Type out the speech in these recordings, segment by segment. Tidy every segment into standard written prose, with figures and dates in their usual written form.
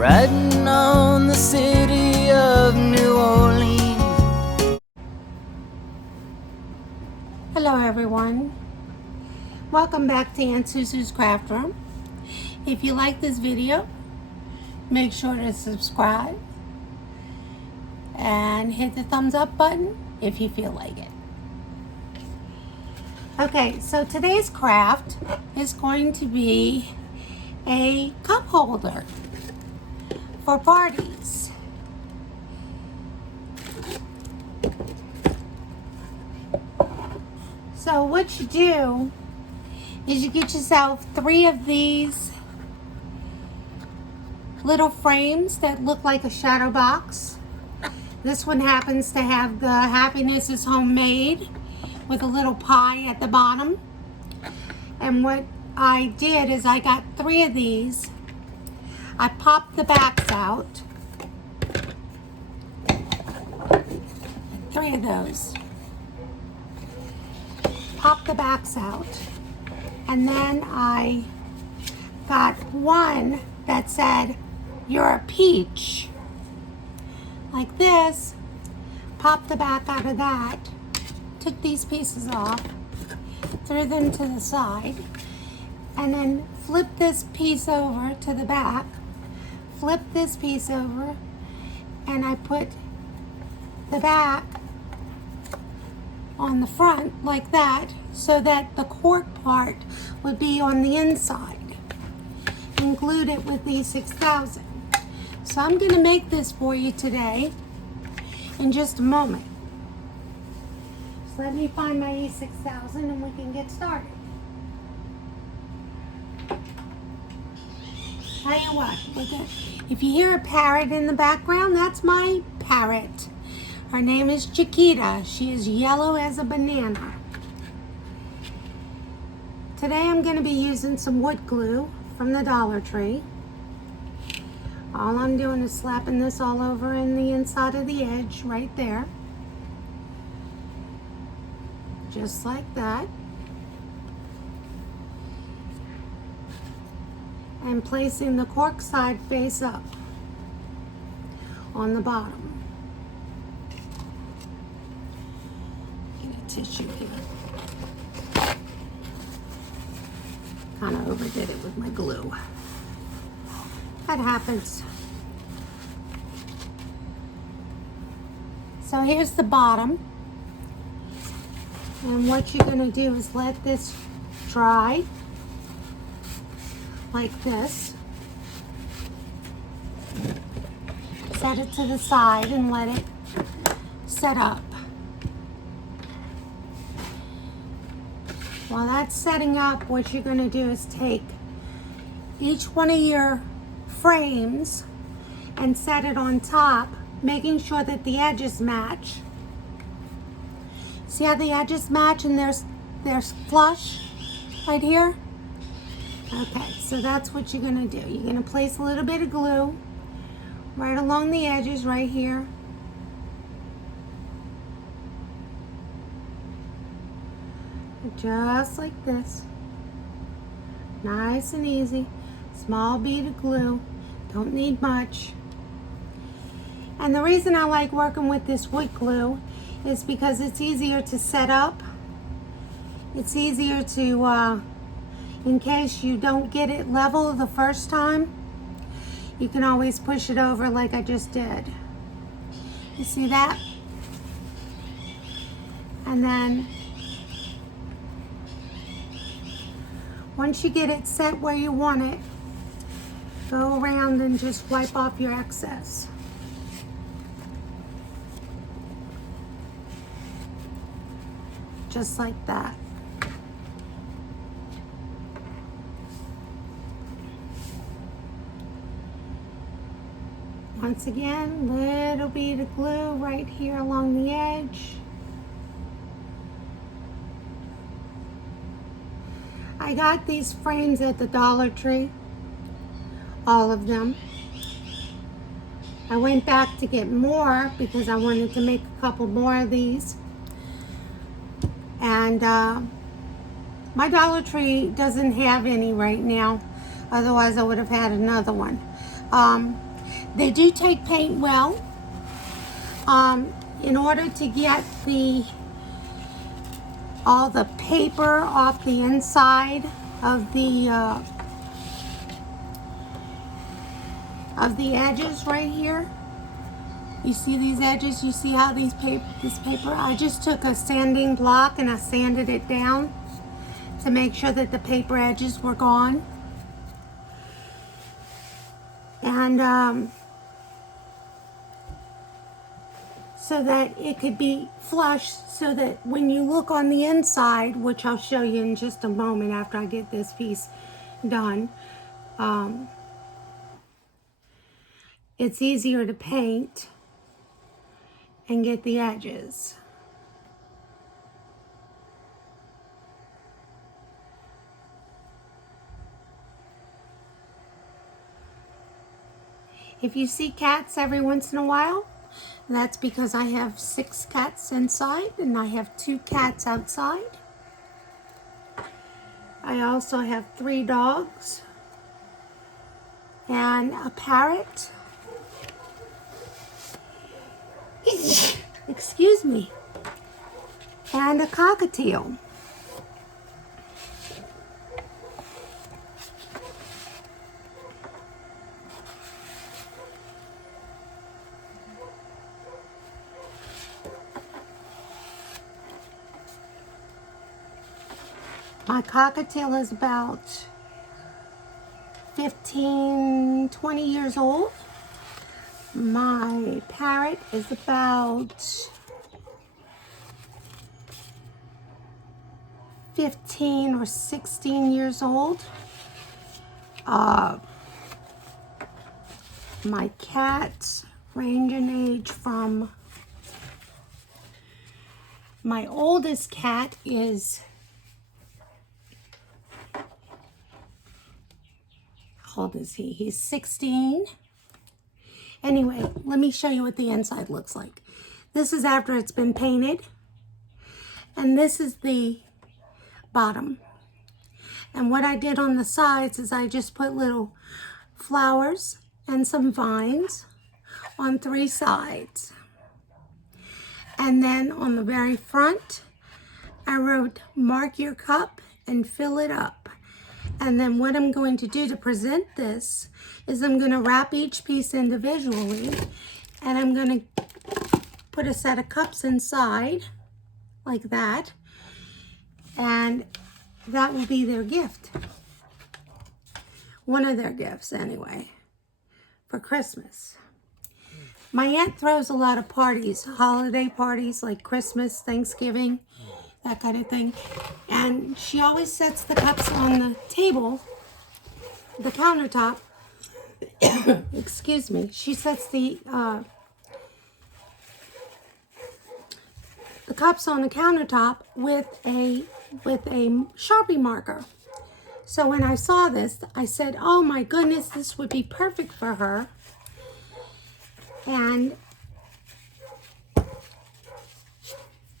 riding on the city of New Orleans. Hello everyone, welcome back to Aunt Susu's Craft Room. If you like this video, make sure to subscribe and hit the thumbs up button if you feel like it. Okay, so today's craft is going to be a cup holder for parties. So what you do is you get yourself 3 of these little frames that look like a shadow box. This one happens to have the Happiness is Homemade with a little pie at the bottom. And what I did is I got 3 of these. I popped the backs out. 3 of those. Pop the backs out. And then I got one that said, "You're a peach." Like this. Pop the back out of that. Took these pieces off. Threw them to the side. And then flip this piece over to the back. Flip this piece over. And I put the back on the front like that, so that the cork part would be on the inside, and glued it with E6000. So I'm going to make this for you today in just a moment. So let me find my E6000 and we can get started. Tell you what, if you hear a parrot in the background, that's my parrot. Her name is Chiquita. She is yellow as a banana. Today I'm going to be using some wood glue from the Dollar Tree. All I'm doing is slapping this all over in the inside of the edge right there. Just like that. And placing the cork side face up on the bottom. Tissue here. Kind of overdid it with my glue. That happens. So here's the bottom. And what you're going to do is let this dry like this. Set it to the side and let it set up. While that's setting up, what you're going to do is take each one of your frames and set it on top, making sure that the edges match. See how the edges match and there's flush right here? Okay, so that's what you're going to do. You're going to place a little bit of glue right along the edges right here. Just like this. Nice and easy. Small bead of glue. Don't need much. And the reason I like working with this wood glue is because it's easier to set up. It's easier to, in case you don't get it level the first time, you can always push it over like I just did. You see that? And then once you get it set where you want it, go around and just wipe off your excess. Just like that. Once again, little bit of glue right here along the edge. I got these frames at the Dollar Tree, all of them. I went back to get more because I wanted to make a couple more of these. And my Dollar Tree doesn't have any right now. Otherwise, I would have had another one. They do take paint well. In order to get all the paper off the inside of the edges right here. You see these edges? You see how this paper? I just took a sanding block and I sanded it down to make sure that the paper edges were gone. And so that it could be flush, so that when you look on the inside, which I'll show you in just a moment after I get this piece done, it's easier to paint and get the edges. If you see cats every once in a while, that's because I have 6 cats inside and I have 2 cats outside. I also have 3 dogs and a parrot. Excuse me. And a cockatiel. My cockatiel is about 15, 20 years old. My parrot is about 15 or 16 years old. My cats range in age from, my oldest cat is, how old is he? He's 16. Anyway, let me show you what the inside looks like. This is after it's been painted. And this is the bottom. And what I did on the sides is I just put little flowers and some vines on 3 sides. And then on the very front, I wrote, "Mark your cup and fill it up." And then what I'm going to do to present this is I'm going to wrap each piece individually, and I'm going to put a set of cups inside like that, and that will be their gift. One of their gifts anyway, for Christmas. My aunt throws a lot of parties, holiday parties like Christmas, Thanksgiving, that kind of thing. And she always sets the cups on the table, the countertop. Excuse me. She sets the cups on the countertop with a Sharpie marker. So when I saw this, I said, "Oh my goodness, this would be perfect for her." And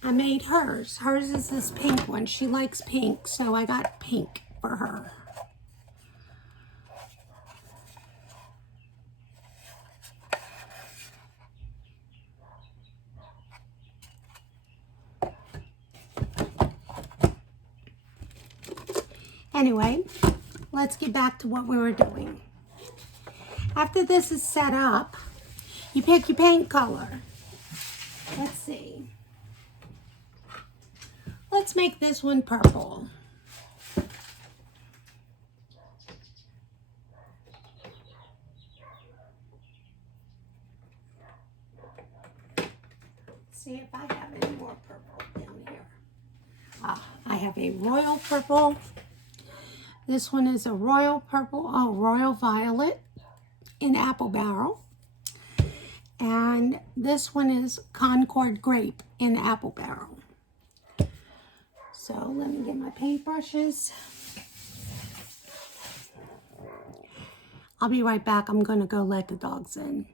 I made hers. Hers is this pink one. She likes pink, so I got pink for her. Anyway, let's get back to what we were doing. After this is set up, you pick your paint color. Let's see. Let's make this one purple. See if I have any more purple down here. I have a royal purple. This one is a royal purple, royal violet in apple barrel. And this one is Concord grape in apple barrel. So let me get my paintbrushes. I'll be right back. I'm going to go let the dogs in.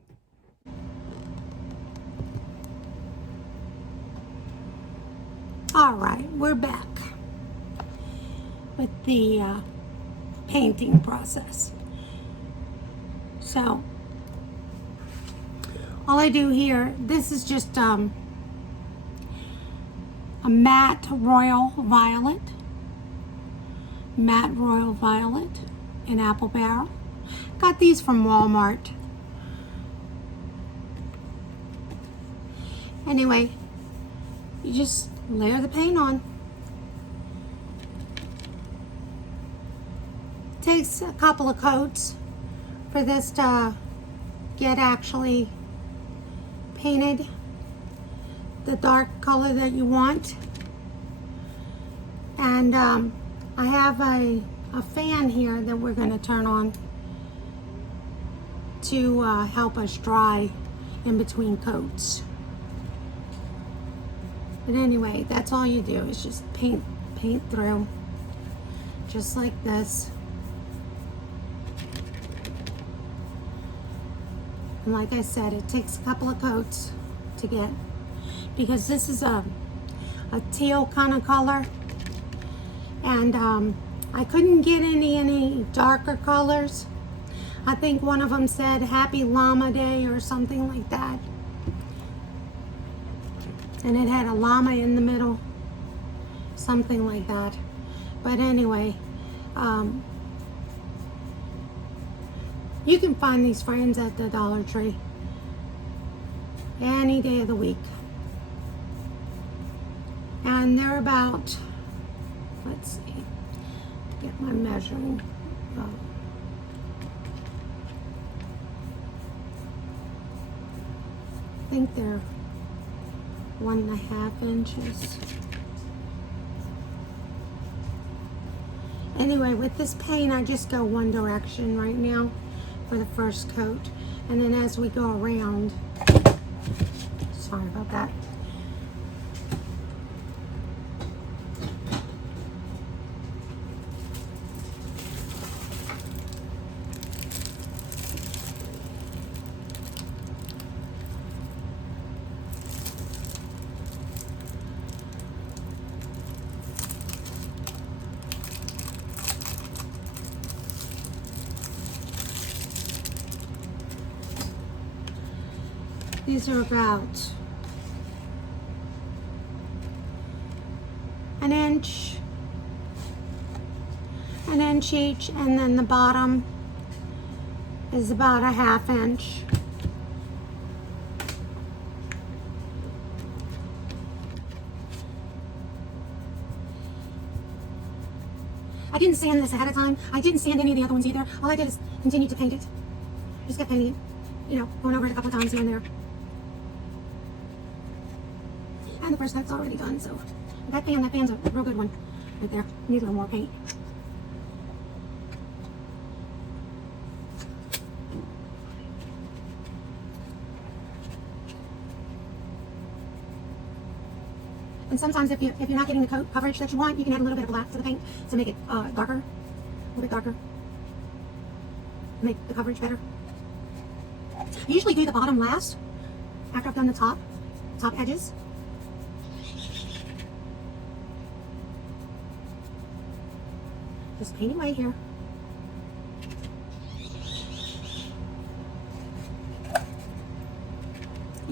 All right, we're back with the painting process. So all I do here, this is just a matte royal violet. Matte royal violet in apple barrel. Got these from Walmart. Anyway, you just layer the paint on. Takes a couple of coats for this to get actually painted the dark color that you want. And I have a fan here that we're going to turn on to help us dry in between coats. But anyway, that's all you do is just paint through, just like this. And like I said, it takes a couple of coats to get, because this is a teal kind of color, and I couldn't get any darker colors. I think one of them said Happy Llama Day or something like that. And it had a llama in the middle, something like that. But anyway, you can find these frames at the Dollar Tree any day of the week. And they're about, let's see, get my measuring. I think they're 1.5 inches. Anyway, with this paint, I just go one direction right now for the first coat, and then as we go around, sorry about that. These are about an inch each, and then the bottom is about a 1/2 inch. I didn't sand this ahead of time. I didn't sand any of the other ones either. All I did is continue to paint it. Just kept painting it, you know, going over it a couple of times here and there. And the first coat's already done, so that fan's a real good one right there. Needs a little more paint. And sometimes if you're not getting the coat coverage that you want, you can add a little bit of black to the paint to make it darker, a little bit darker, make the coverage better. I usually do the bottom last after I've done the top edges. Just paint away here.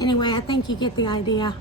Anyway, I think you get the idea.